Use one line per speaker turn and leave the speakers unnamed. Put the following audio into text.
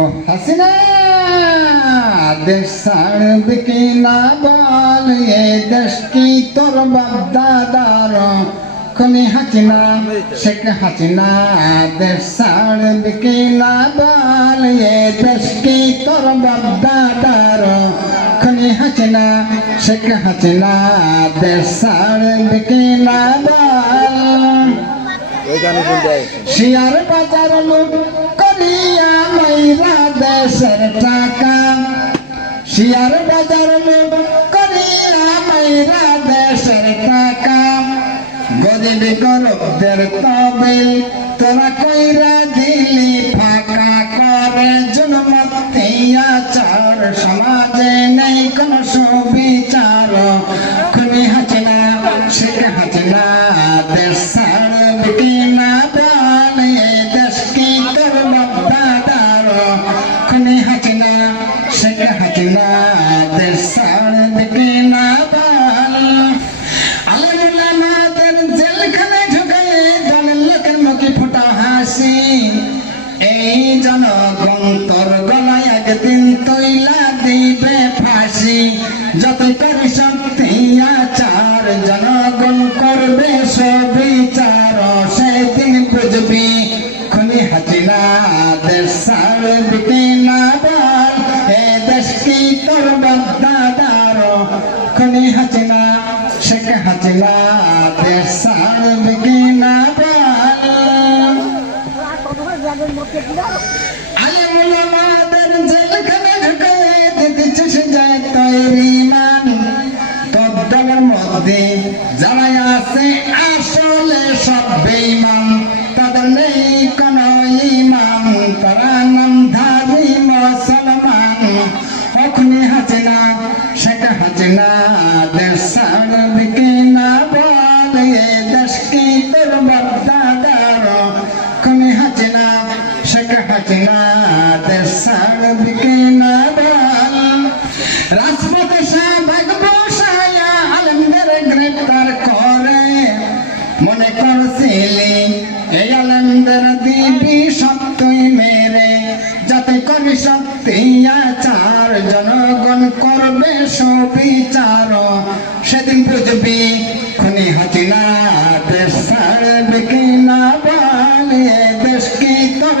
ও হাসিনা দেশ ছাড়বে কি না বল, এ দেশ কি তোর বাপ দাদার? খনি হাসিনা, শেখ হাসিনা দেশ ছাড়বে কি না বল, এ দেশ কি তোর বাপ খনি হাসিনা, শেখ হাসিনা দেশ ছাড়বে কি না শিয়ার বাজার লুট করিয়া মাইরা দেশের টাকা। শিয়ার বাজার লুট করিয়া মাইরা দেশের টাকা। গরিব গরবদের তবিল তোরা কইরা দিলি ফাঁকা করে। জনমতিয়া চার সমাজে জনগণ গলায় একদিন তৈলা দিবে ফাঁসি। যত করি জনগণ করবে সবিচার সেদিন বুঝবি খুনি হাসিনা দেশ কি না বল? এ দেশ কি তোর কি না বল আলিমুল আমাদের জেলখানে ঢুকায় দিতেছিস যায় তৈরি মান তোর দলের মধ্যে যারা আছে আসলে সব বেঈমান। তাদের নেই কোন ইমান তারা নামধারী মুসলমান। ওখানে হাসিনা দেশ ছাড়বে ছাড়বে কি রাজপথে শাহবাগ বসায়া আলমদের গ্রেপ্তার করে। মনে করছিলি, এই আলমদের দিবি সত্যই মেরে, যাতে করি সত্যি আচার জনগণ করবে সুবিচার। সেদিন বুঝবি, খুনি হাসিনা দেশ ছাড়বে কি না বল, দেশ কি তোর